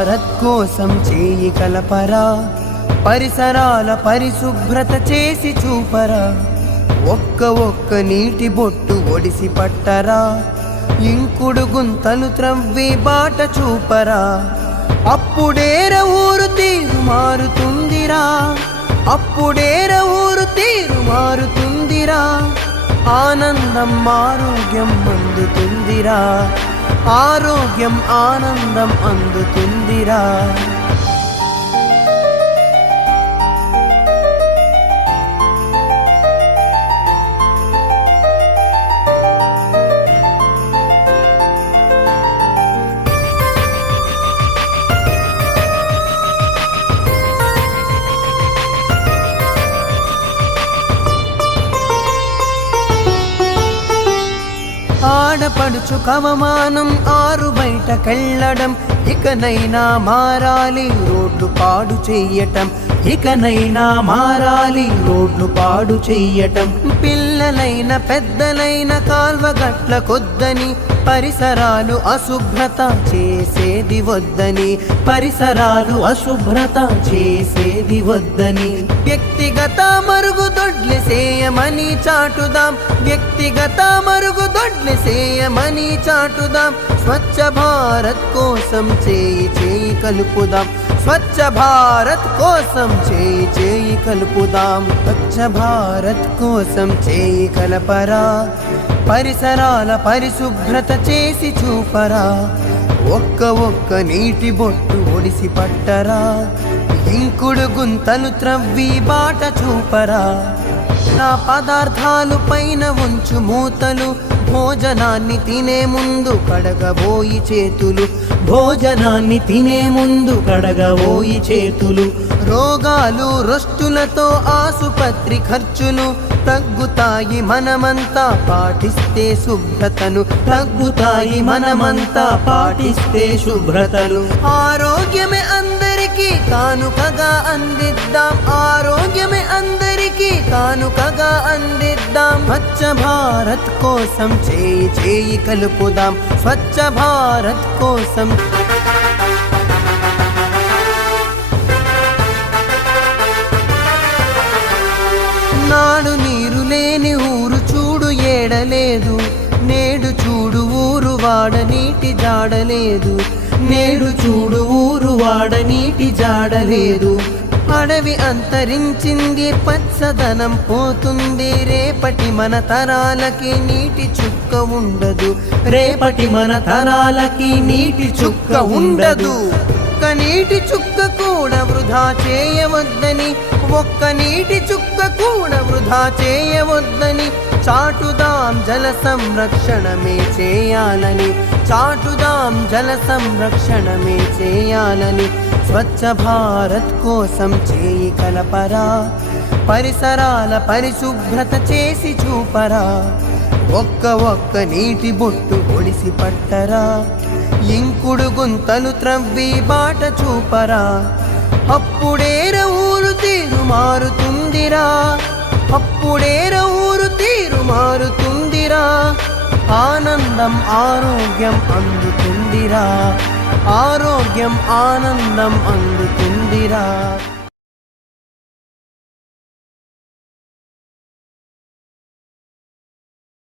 భారత్ కోసం చేయి కలపరా, పరిసరాల పరిశుభ్రత చేసి చూపరా, ఒక్క నీటి బొట్టు ఒడిసి పట్టరా, ఇంకుడు గుంతలు త్రవ్వి బాట చూపరా, అప్పుడేర ఊరు తీరు మారుతుందిరా, అప్పుడేర ఊరు తీరు మారుతుందిరా, ఆనందం ఆరోగ్యం అందుతుందిరా, ఆరోగ్యం ఆనందం అందుతుందిరా. ఆడపడుచు కవమానం ఆరు బయటకెళ్ళడం, ఇకనైనా మారాలి రోడ్లు పాడు చెయ్యటం, ఇకనైనా మారాలి రోడ్లు పాడు చెయ్యటం, పిల్లలైన పెద్దలైన కాల్వగట్ల కొద్దని, పరిసరాలు అశుభ్రత చేసేది వద్దని, పరిసరాలు అశుభ్రత చేసేది వద్దని, వ్యక్తిగత మరుగుదొడ్లు చేయమని చాటుదాం, వ్యక్తిగత మరుగుదొడ్లు చేయమని చాటుదాం, స్వచ్ఛ భారత్ కోసం చేయి చేయి కలుపుదాం, స్వచ్ఛ భారత్ కోసం చేయి చేయి కలుపుదాం, స్వచ్ఛ భారత్ కోసం చేయి కలపరా, పరిసరాల పరిశుభ్రత చేసి చూపరా, ఒక్క నీటి బొట్టు ఒడిసి పట్టరా, ఇంకుడు గుంతలు త్రవ్వి బాట చూపరా, నా పదార్థాలు పైన ఉంచు మూతలు, భోజనాన్ని తినే ముందు కడగబోయి చేతులు, భోజనాన్ని తినే ముందు కడగబోయి చేతులు, రోగాలు రొస్టులతో ఆసుపత్రి ఖర్చులు తగ్గుతాయి మనమంతా పాటిస్తే శుభ్రతను, తగ్గుతాయి మనమంతా పాటిస్తే శుభ్రతలు, ఆరోగ్యమే అందరికీ కానుకగా అందిద్దాం, ఆరోగ్యమే అందరికీ కానుకగా అందిద్దాం, స్వచ్ఛ భారత్ కోసం చేయి చేయి కలుపుదాం, స్వచ్ఛ భారత్ కోసం. నాడు నీరు లేని ఊరు చూడు ఏడలేదు, నేడు చూడు ఊరు వాడ నీటి జాడలేదు, నేడు చూడు ఊరు వాడ నీటి జాడలేదు, అడవి అంతరించింది పచ్చదనం పోతుంది, రేపటి మన తరాలకి నీటి చుక్క ఉండదు, రేపటి మన తరాలకి నీటి చుక్క ఉండదు, ఒక్క నీటి చుక్క కూడా వృధా చేయవద్దని, ఒక్క నీటి చుక్క కూడా వృధా చేయవద్దని, చాటుదాం జల సంరక్షణమే చేయాలని, చాటుదాం జల సంరక్షణమే చేయాలని, స్వచ్ఛ భారత్ కోసం చేయి కలపరా, పరిసరాల పరిశుభ్రత చేసి చూపరా, ఒక్క నీటి బొట్టు ఒడిసి పట్టరా, ఇంకుడు గుంతలు త్రవ్వి బాట చూపరా, అప్పుడేర ఊరు తీరు మారుతుందిరా, అప్పుడేర ఊరు తీరు మారుతుందిరా, ఆనందం ఆరోగ్యం అందుతుందిరా, ఆరోగ్యం ఆనందం అందుతుందిరా.